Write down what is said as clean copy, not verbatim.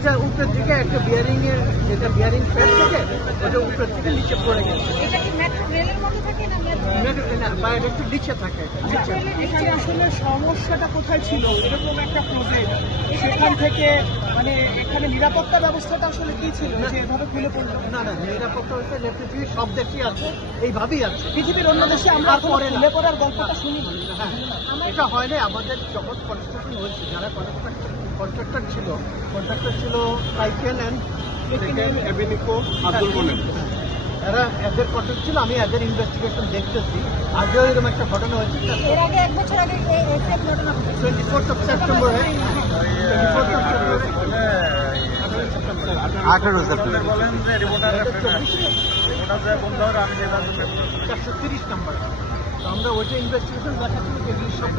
এটা উপরের দিকে একটা বিয়ারিং এর যেটা বিয়ারিং প্যাড থেকে ওটা উপরের দিকে নিচে পড়ে গেছে। এটা কি মেট্রো রেলের মধ্যে থাকে না না বাইরে একটু নিচে থাকে নিচে। এখানে আসলে সমস্যাটা কোথায় ছিল এরকম একটা প্রজেক্ট সেখান থেকে মানে এখানে নিরাপত্তা ব্যবস্থাটা আসলে কি ছিল যে এভাবে খুলে পড়লো? না নিরাপত্তা হচ্ছে পৃথিবীর সব দেশই আছে, এইভাবেই আছে। পৃথিবীর অন্য দেশে আমরা পরে খুলে পড়ার গল্পটা শুনি। হ্যাঁ, এটা হয় না। আমাদের যখন কনস্ট্রাকশন হয়েছে, যারা কন্ট্রাক্টর ছিল টাইকেন অ্যান্ড এবিনিকো আব্দুল মোমেন, এরা এদের কন্ট্রাক্ট ছিল। আমি এদের ইনভেস্টিগেশন দেখতেছি। আগেও এরকম একটা ঘটনা হয়েছে এর আগে 1 বছর আগে সেম ঘটনা ঘটেছে। 24 সেপ্টেম্বর 18 সেপ্টেম্বর বলেন যে রিপোর্টার 430 নাম্বার। আমরা ওইটা ইনভেস্টিগেশন দেখাচ্ছি, এগুলি সব